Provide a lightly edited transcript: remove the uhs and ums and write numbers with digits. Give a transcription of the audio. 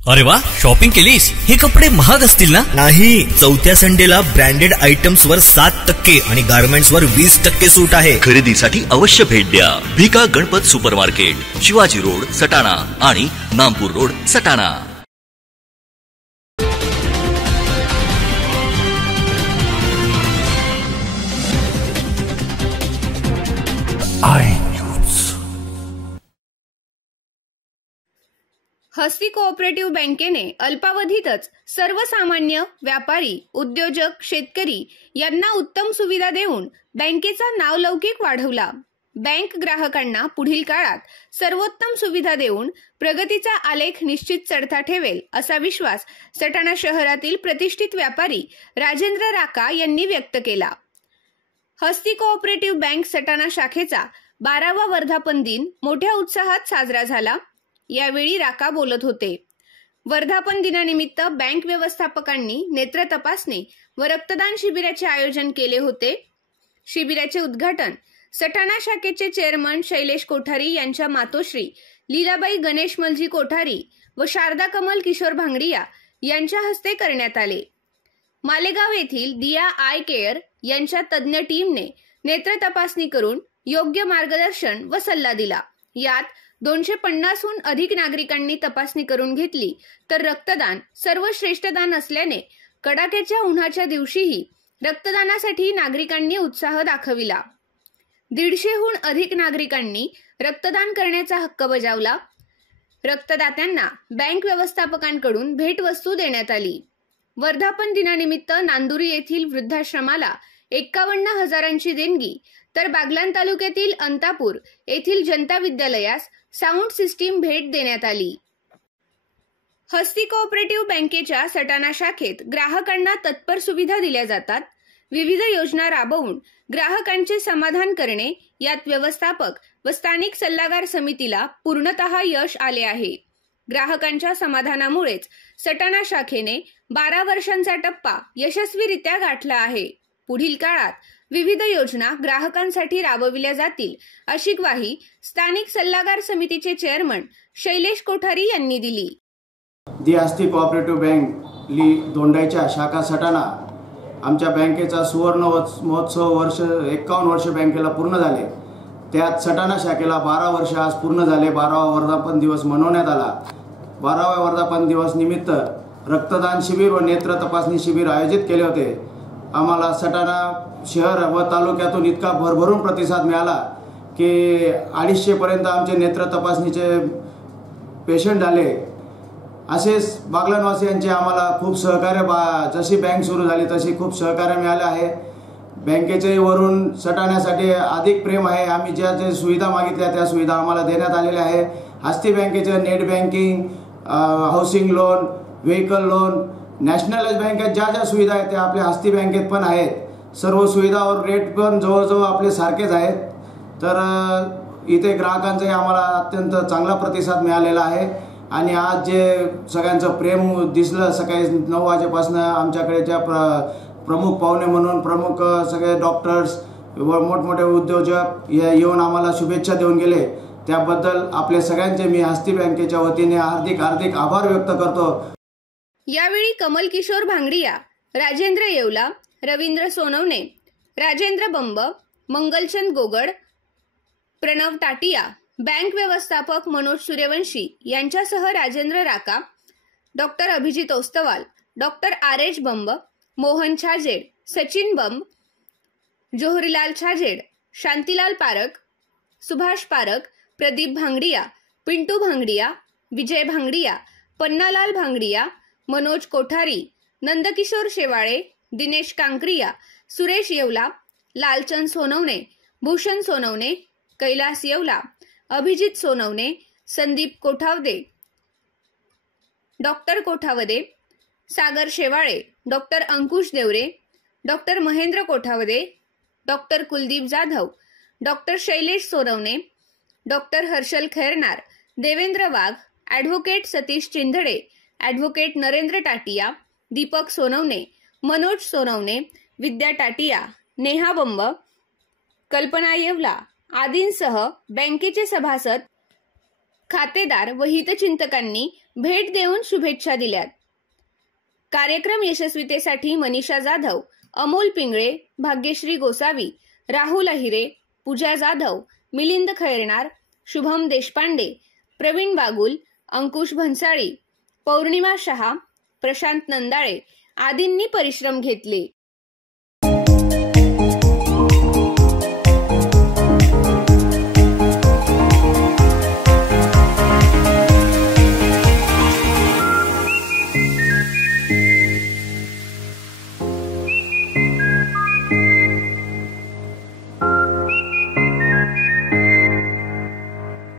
अरे वा, शॉपिंग केलीस? हे कपडे महाग असतील ना? नाही, चौथ्या संडेला ब्रँडेड आयटम्स वर 7% आणि गारमेंट्स वर 20% सूट आहे. खरेदीसाठी अवश्य भेट द्या भिका गणपत सुपरमार्केट, शिवाजी रोड सटाणा आणि नामपूर रोड सटाणा. हस्ती कोऑपरेटिव्ह बँकेने अल्पावधीतच सर्वसामान्य व्यापारी, उद्योजक, शेतकरी यांना उत्तम सुविधा देऊन बँकेचा नावलौकिक वाढवला. बँक ग्राहकांना पुढील काळात सर्वोत्तम सुविधा देऊन प्रगतीचा आलेख निश्चित चढता ठेवेल असा विश्वास सटाणा शहरातील प्रतिष्ठित व्यापारी राजेंद्र राका यांनी व्यक्त केला. हस्ती कोऑपरेटिव्ह बँक सटाणा शाखेचा 12वा वर्धापन दिन मोठ्या उत्साहात साजरा झाला. यावेळी राका बोलत होते. वर्धापन दिनानिमित्त बँक व्यवस्थापकांनी नेत्र तपासणी व रक्तदान शिबिराचे आयोजन केले होते. शिबिराचे उद्घाटन सटाणा शाखेचे चेअरमन शैलेश कोठारी यांच्या मातोश्री लीलाबाई गणेशमलजी कोठारी व शारदा कमल किशोर भांगडिया यांच्या हस्ते करण्यात आले. मालेगाव येथील दिया आय केअर यांच्या तज्ज्ञ टीमने नेत्र तपासणी करून योग्य मार्गदर्शन व सल्ला दिला. यात 250हून अधिक नागरिकांनी तपासणी करून घेतली. तर रक्तदान सर्वश्रेष्ठ दान असल्याने कडाक्याच्या उन्हाच्या दिवशीही रक्तदानासाठी नागरिकांनी उत्साह दाखविला. 150हून अधिक नागरिकांनी रक्तदान करण्याचा हक्क बजावला. रक्तदात्यांना बँक व्यवस्थापकांकडून भेटवस्तू देण्यात आली. वर्धापन दिनानिमित्त नांदुरी येथील वृद्धाश्रमाला 51,000ची देणगी, तर बागलाण तालुक्यातील अंतापूर येथील जनता विद्यालयास साऊंड सिस्टीम भेट देण्यात आली. हस्ती कोऑपरेटिव्ह बँकेच्या सटाणा शाखेत ग्राहकांना तत्पर सुविधा दिल्या जातात. विविध योजना राबवून ग्राहकांचे समाधान करणे यात व्यवस्थापक व स्थानिक सल्लागार समितीला पूर्णतः यश आले आहे. ग्राहकांच्या समाधानामुळेच सटाणा शाखेने 12 वर्षांचा टप्पा यशस्वीरित्या गाठला आहे. पुढील काळात विविध योजना ग्राहकांसाठी राबविल्या जातील अशी ग्वाही स्थानिक सल्लागार समितीचे चेअरमन शैलेश कोठारी यांनी दिली. दी हस्ती कोऑपरेटिव्ह बँक दोंडाईच्या शाखा सटाणा आमच्या बँकेचा सुवर्ण महोत्सव वर्ष 51 वर्ष बँकेला पूर्ण झाले. त्यात सटाणा शाखेला 12 वर्ष आज पूर्ण झाले. 12वा वर्धापन दिवस मनवण्यात आला. 12व्या वर्धापन दिवस निमित्त रक्तदान शिबिर व नेत्र तपासणी शिबिर आयोजित केले होते. आम्हाला सटाणा शहर व तालुक्यातून इतका भरभरून प्रतिसाद मिळाला की 250पर्यंत आमचे नेत्र तपासणीचे पेशंट आले. असेच बागलाणवासियांचे आम्हाला खूप सहकार्य जशी बँक सुरू झाली तशी खूप सहकार्य मिळाले आहे. बँकेचे वरून सटाण्यासाठी अधिक प्रेम आहे. आम्ही ज्या ज्या सुविधा मागितल्या त्या सुविधा आम्हाला देण्यात आलेल्या आहे. हस्ती बँकेचे net banking, housing loan, vehicle loan, nationalise बँकेत ज्या ज्या सुविधा आहेत त्या आपल्या हस्ती बँकेत पण आहेत. सर्व सुविधावर रेट पण जवळजवळ आपले सारखेच आहेत. तर इथे ग्राहकांचाही आम्हाला अत्यंत चांगला प्रतिसाद मिळालेला आहे. आणि आज जे सगळ्यांचं प्रेम दिसलं, सकाळी 9 वाजेपासून आमच्याकडे ज्या प्रमुख पाहुणे म्हणून प्रमुख सगळे डॉक्टर्स व मोठमोठे उद्योजक येऊन आम्हाला शुभेच्छा देऊन गेले, त्याबद्दल आपले सगळ्यांचे मी हस्ती बँकेच्या वतीने हार्दिक आभार व्यक्त करतो. यावेळी कमल किशोर भांगडिया, राजेंद्र येवला, रवींद्र सोनवणे, राजेंद्र बंब, मंगलचंद गोगड, प्रणव टाटिया, बँक व्यवस्थापक मनोज सूर्यवंशी यांच्यासह Rajendra Raka, doctor Abhijit Ostwal, doctor R H. Bamb, Mohan Chhajed, Sachin Bamb, Joharilal Chhajed, Shantilal Parak, Subhash Parak, Pradeep Bhangdiya, Pintu Bhangdiya, Vijay Bhangdiya, Pannalal Bhangdiya, Manoj Kothari, Nandkishor Shewale, Dinesh Kankriya, Suresh Yewla, Lalchand Sonawane, Bhushan Sonawane, Kailas Yewla, Abhijit Sonawane, Sandeep Kothavade, doctor Kothavade, Sagar Shewale, doctor Ankush Deore, doctor Mahendra Kothavade, doctor Kuldeep Jadhav, doctor Shailesh Sonawane, doctor Harshal Khairnar, Devendra Wagh, advocate Satish Chindhade, advocate Narendra Tatiya, Deepak Sonawane, Manoj Sonawane, Vidya Tatiya, Neha Bamb, Kalpana Yewla आदींसह बँकेचे सभासद खातेदार व हितचिंतकांनी भेट देऊन शुभेच्छा दिल्यात. कार्यक्रम यशस्वीतेसाठी मनीषा जाधव, अमोल पिंगळे, भाग्यश्री गोसावी, राहुल अहिरे, पूजा जाधव, मिलिंद खैरनार, शुभम देशपांडे, प्रवीण बागुल, अंकुश भन्साळी, पौर्णिमा शहा, प्रशांत नंदाळे आदींनी परिश्रम घेतले.